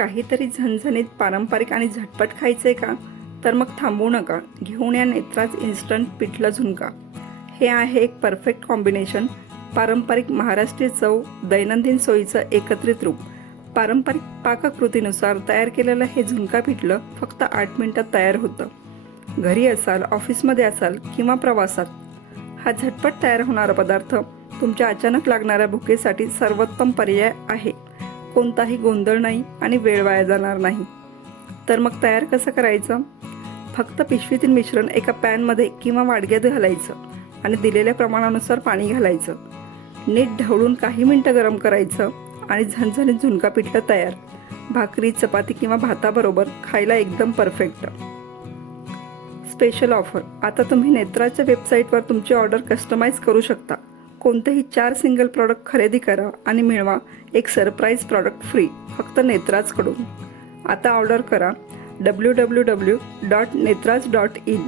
काहीतरी झणझणीत, पारंपरिक आणि झटपट खायचंय का? तर मग थांबवू नका, घेऊन या नेत्राज इन्स्टंट पिठलं झुणका. हे आहे एक परफेक्ट कॉम्बिनेशन. पारंपरिक महाराष्ट्रीय चव, दैनंदिन सोयीचं एकत्रित रूप. पारंपरिक पाककृतीनुसार तयार केलेलं हे झुणका पिठलं फक्त 8 मिनिटात तयार होतं. घरी असाल, ऑफिसमध्ये असाल किंवा प्रवासात, हा झटपट तयार होणारा पदार्थ तुमच्या अचानक लागणाऱ्या भुकेसाठी सर्वोत्तम पर्याय आहे. कोणताही गोंधळ नाही आणि वेळ वाया जाणार नाही. तर मग तयार कसं करायचं? फक्त पिशवीतील मिश्रण एका पॅनमध्ये किंवा वाडग्यात घालायचं आणि दिलेल्या प्रमाणानुसार पाणी घालायचं. नीट ढवळून काही मिनटं गरम करायचं आणि झणझणीत झुणका पिठलं तयार. भाकरी, चपाती किंवा भाताबरोबर खायला एकदम परफेक्ट. स्पेशल ऑफर, आता तुम्ही नेत्राच्या वेबसाईटवर तुमची ऑर्डर कस्टमाइज करू शकता. कोणतेही 4 सिंगल प्रॉडक्ट खरेदी करा आणि मिळवा एक सरप्राईज प्रॉडक्ट फ्री, फक्त नेत्राजकडून. आता ऑर्डर करा www.netraj.in.